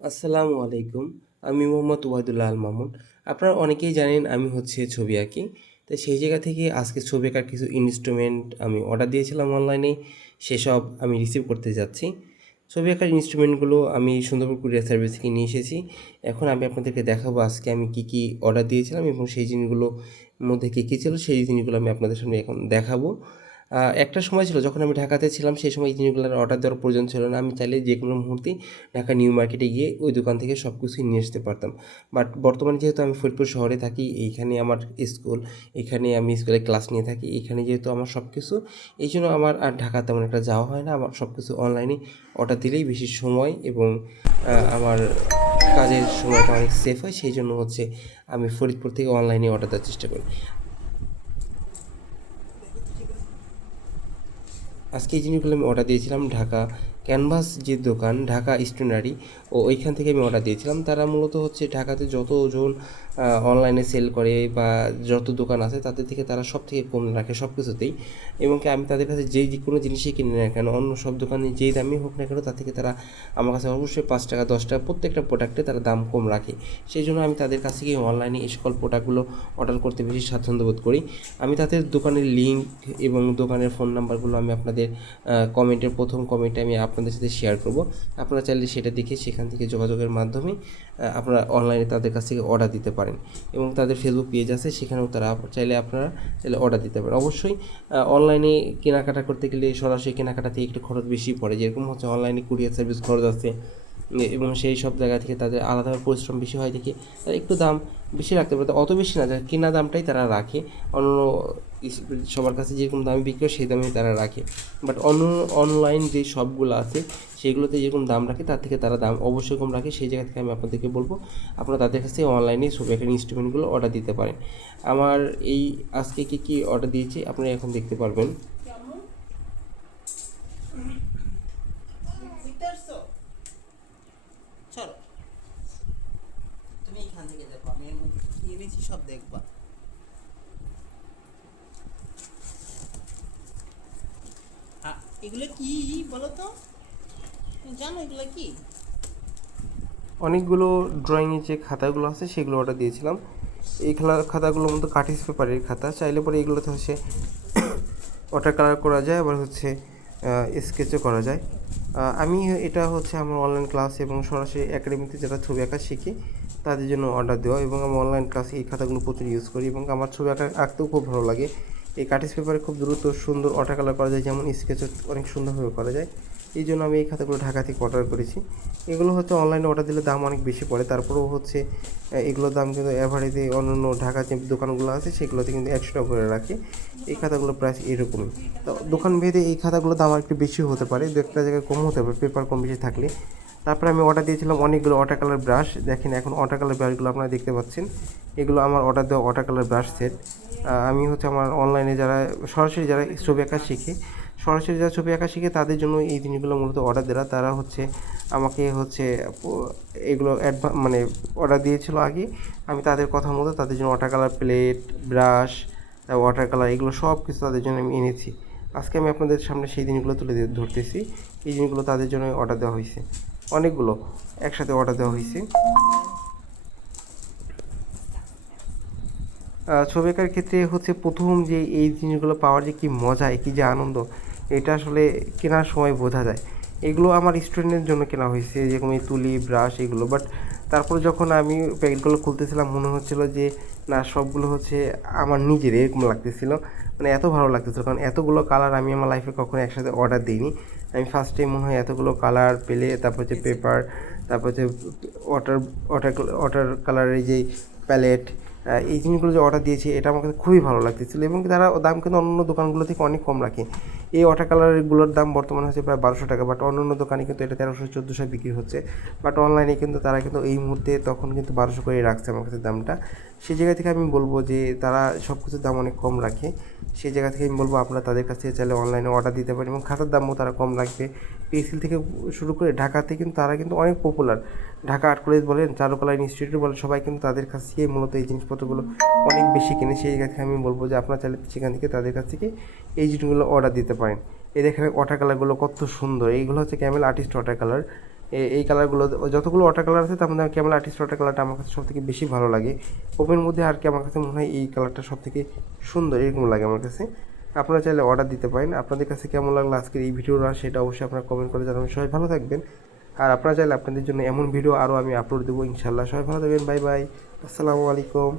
আসসালামু আলাইকুম। আমি মোহাম্মদ ওয়াহিদুল্লাহ আল মামুন। আপনারা অনেকেই জানেন আমি হচ্ছে ছবি আঁকি। তো সেই জায়গা থেকে আজকে ছবি আঁকার কিছু ইনস্ট্রুমেন্ট আমি অর্ডার দিয়েছিলাম অনলাইনে, সেসব আমি রিসিভ করতে যাচ্ছি। ছবি আঁকার ইনস্ট্রুমেন্টগুলো আমি সুন্দরবন কুরিয়ার সার্ভিস থেকে নিয়ে এসেছি। এখন আমি আপনাদেরকে দেখাবো আজকে আমি কী, কী অর্ডার দিয়েছিলাম এবং সেই জিনিসগুলোর মধ্যে কী, কী ছিল সেই জিনিসগুলো আমি আপনাদের সামনে এখন দেখাবো। একটা সময় ছিল যখন আমি ঢাকাতে ছিলাম, সেই সময় এই জিনিসগুলোর অর্ডার দেওয়ার প্রয়োজন ছিল না। আমি চাইলে যেকোনো মুহূর্তেই ঢাকা নিউ মার্কেটে গিয়ে ওই দোকান থেকে সব কিছুই নিয়ে আসতে পারতাম। বাট বর্তমানে যেহেতু আমি ফরিদপুর শহরে থাকি, এইখানে আমার স্কুল, এখানে আমি স্কুলে ক্লাস নিয়ে থাকি, এইখানে যেহেতু আমার সব কিছু, এই জন্য আমার আর ঢাকা তেমন একটা যাওয়া হয় না। আমার সব কিছু অনলাইনে অর্ডার দিলেই বেশি সময় এবং আমার কাজের সময়টা অনেক সেফ হয়। সেই জন্য হচ্ছে আমি ফরিদপুর থেকে অনলাইনে অর্ডার দেওয়ার চেষ্টা করি। আজকে এই জিনিসগুলো আমি অর্ডার দিয়েছিলাম ঢাকা ক্যানভাস যে দোকান, ঢাকা স্টেশনারি, ওইখান থেকে আমি অর্ডার দিয়েছিলাম। তারা মূলত হচ্ছে ঢাকাতে যতজন অনলাইনে সেল করে বা যত দোকান আছে তাদের থেকে তারা সব থেকে কম রাখে সব কিছুতেই। এবং কি আমি তাদের কাছে যেই যে কোনো জিনিসই কিনি না কেন, অন্য সব দোকানে যেই দামই হোক না কেন, তার থেকে তারা আমার কাছে অবশ্যই 5 টাকা 10 টাকা প্রত্যেকটা প্রোডাক্টে তারা দাম কম রাখে। সেই জন্য আমি তাদের কাছ থেকে অনলাইনে এই সকল প্রোডাক্টগুলো অর্ডার করতে বেশি স্বাচ্ছন্দ্য বোধ করি। আমি তাদের দোকানের লিঙ্ক এবং দোকানের ফোন নাম্বারগুলো আমি আপনাদের কমেন্টের প্রথম কমেন্টে আমি আপনাদের সাথে শেয়ার করব। আপনারা চাইলে সেটা দেখে সেখান থেকে যোগাযোগের মাধ্যমে আপনারা অনলাইনে তাদের কাছ থেকে অর্ডার দিতে পারেন। এবং তাদের ফেসবুক পেজ আছে, সেখানেও তারা আপনারা চাইলে অর্ডার দিতে পারেন। অবশ্যই অনলাইনে কেনাকাটা করতে গেলে সরাসরি কেনাকাটাতে একটু খরচ বেশি পড়ে, যেরকম হচ্ছে অনলাইনে কুরিয়ার সার্ভিস খরচ আছে এবং সেই সব জায়গা থেকে তাদের আলাদাভাবে পরিশ্রম বেশি হয় দেখে তারা একটু দাম বেশি রাখতে পারে। অত বেশি না, যার কেনা দামটাই তারা রাখে। অন্য সবার কাছে যেরকম দামে বিক্রি হয় সেই দামেই তারা রাখে। বাট অনলাইন যে শপগুলো আছে সেগুলোতে যেরকম দাম রাখে তার থেকে তারা দাম অবশ্যই কম রাখে। সেই জায়গা থেকে আমি আপনাদেরকে বলবো আপনারা তাদের কাছ থেকে অনলাইনে ছবি আঁকার ইনস্ট্রুমেন্টগুলো অর্ডার দিতে পারেন। আমার এই আজকে কী কী অর্ডার দিয়েছি আপনারা এখন দেখতে পারবেন। চলো, তুমি এইখান থেকে দেখো, আমি এর মধ্যে কি এনেছি সব দেখবা। এগুলো কি বলো তো, তুমি জানো এগুলো কি? অনেকগুলো ড্রয়িংয়ের যে খাতাগুলো আছে সেগুলো অর্ডার দিয়েছিলাম। এই খাতাগুলোর মতো কার্টিস পেপারের খাতা, চাইলে পরে এগুলোতে হচ্ছে ওয়াটার কালার করা যায়, আবার হচ্ছে স্কেচও করা যায়। আমি এটা হচ্ছে আমার অনলাইন ক্লাস এবং সরাসরি একাডেমিতে যারা ছবি আঁকা শিখি তাদের জন্য অর্ডার দেওয়া, এবং আমি অনলাইন ক্লাসে এই খাতাগুলো প্রচুর ইউজ করি এবং আমার ছবি আঁকতেও খুব ভালো লাগে। এই কার্টিস পেপারে খুব দ্রুত সুন্দর ওয়াটার কালার করা যায়, যেমন স্কেচও অনেক সুন্দরভাবে করা যায়। এই জন্য আমি এই খাতাগুলো ঢাকা থেকে অর্ডার করেছি। এগুলো হচ্ছে অনলাইনে অর্ডার দিলে দাম অনেক বেশি পড়ে, তারপরেও হচ্ছে এগুলোর দাম কিন্তু অ্যাভারেজে অন্যান্য ঢাকার যে দোকানগুলো আছে সেগুলোতে কিন্তু 100 টাকা করে রাখে। এই খাতাগুলোর প্রাইস এরকমই। তো দোকান ভেদে এই খাতাগুলোর দাম একটু বেশি হতে পারে, দু একটা জায়গায় কম হতে পারে পেপার কম বেশি থাকলে। তারপরে আমি অর্ডার দিয়েছিলাম অনেকগুলো ওয়াটার কালার ব্রাশ। দেখেন এখন ওয়াটার কালার ব্রাশগুলো আপনারা দেখতে পাচ্ছেন, এগুলো আমার অর্ডার দেওয়া ওয়াটার কালার ব্রাশ সেট। আমি হচ্ছে আমার অনলাইনে যারা সরাসরি যারা ছবি আঁকা শিখে সরাসরি যারা ছবি আঁকা শিখে তাদের জন্য এই জিনিসগুলো মূলত অর্ডার দেওয়া। তারা হচ্ছে আমাকে হচ্ছে এগুলো মানে অর্ডার দিয়েছিল আগে। আমি তাদের কথা মতো তাদের জন্য water colour plate, brush, water colour এগুলো সব কিছু তাদের জন্য আমি এনেছি। আজকে আমি আপনাদের সামনে সেই জিনিসগুলো তুলে ধরতেছি। এই জিনিসগুলো তাদের জন্য অর্ডার দেওয়া হয়েছে, অনেকগুলো একসাথে অর্ডার দেওয়া হয়েছে। ছবি আঁকার ক্ষেত্রে হচ্ছে প্রথম যে এই জিনিসগুলো পাওয়ার যে কী মজা, কী যে আনন্দ, এটা আসলে কেনার সময় বোঝা যায়। এগুলো আমার স্টুডেন্টের জন্য কেনা হয়েছে, যেরকম এই তুলি, ব্রাশ এগুলো। বাট তারপরে যখন আমি প্যাকেটগুলো খুলতেছিলাম মনে হচ্ছিল যে না, সবগুলো হচ্ছে আমার নিজের এরকম লাগতেছিল। মানে এত ভালো লাগতেছিল, কারণ এতগুলো কালার আমি আমার লাইফে কখনো একসাথে অর্ডার দিইনি। আমি ফার্স্ট টাইম মনে হয় এতগুলো কালার পেলে, তারপর হচ্ছে পেপার, তারপর হচ্ছে ওয়াটার ওয়াটার ওয়াটার কালারের যেই প্যালেট, এই জিনিসগুলো যে অর্ডার দিয়েছি এটা আমার কাছে খুবই ভালো লাগতেছিলো। এবং তারা দাম কিন্তু অন্য দোকানগুলো থেকে অনেক কম রাখে। এই ওয়াটার কালারগুলোর দাম বর্তমানে হচ্ছে প্রায় 1200 টাকা, বাট অন্য দোকানে কিন্তু এটা 1300-1400 বিক্রি হচ্ছে। বাট অনলাইনে কিন্তু তারা কিন্তু এই মুহূর্তে তখন কিন্তু 1200 করে রাখছে আমার কাছে দামটা। সেই জায়গা থেকে আমি বলবো যে তারা সব কিছুর দাম অনেক কম রাখে। সেই জায়গা থেকে আমি বলবো আপনারা তাদের কাছ থেকে চাইলে অনলাইনে অর্ডার দিতে পারেন, এবং খাতার দামও তারা কম রাখবে। পেন্সিল থেকে শুরু করে ঢাকাতে কিন্তু তারা কিন্তু অনেক পপুলার। ঢাকা আর্ট কলেজ বলেন, চারুকলা ইনস্টিটিউট বলেন, সবাই কিন্তু তাদের কাছ থেকেই মূলত এই জিনিসপত্রগুলো অনেক বেশি কিনে। সেই জায়গা থেকে আমি বলবো যে আপনারা চাইলে সেখান থেকে তাদের কাছ থেকে এই জিনিসগুলো অর্ডার দিতে পারেন। এই দেখেন ওয়াটার কালারগুলো কত সুন্দর, এইগুলো হচ্ছে ক্যামেল আর্টিস্ট ওয়াটার কালার। এই কালারগুলো যতগুলো ওয়াটার কালার আছে তার মধ্যে ক্যামেল আর্টিস্ট ওয়াটার কালারটা আমার কাছে সবথেকে বেশি ভালো লাগে। ওপের মধ্যে আর কি আমার কাছে মনে হয় এই কালারটা সবথেকে সুন্দর এরকম লাগে আমার কাছে। আপনারা চাইলে অর্ডার দিতে পারেন। আপনাদের কাছে কেমন লাগলো আজকের এই ভিডিওটা সেটা অবশ্যই আপনারা কমেন্ট করে জানাবেন। সবাই ভালো থাকবেন। আর আপনারা চাইলে আপনাদের জন্য এমন ভিডিও আরও আমি আপলোড দেবো ইনশাল্লাহ। সবাই ভালো থাকবেন। Bye bye. আসসালামু আলাইকুম।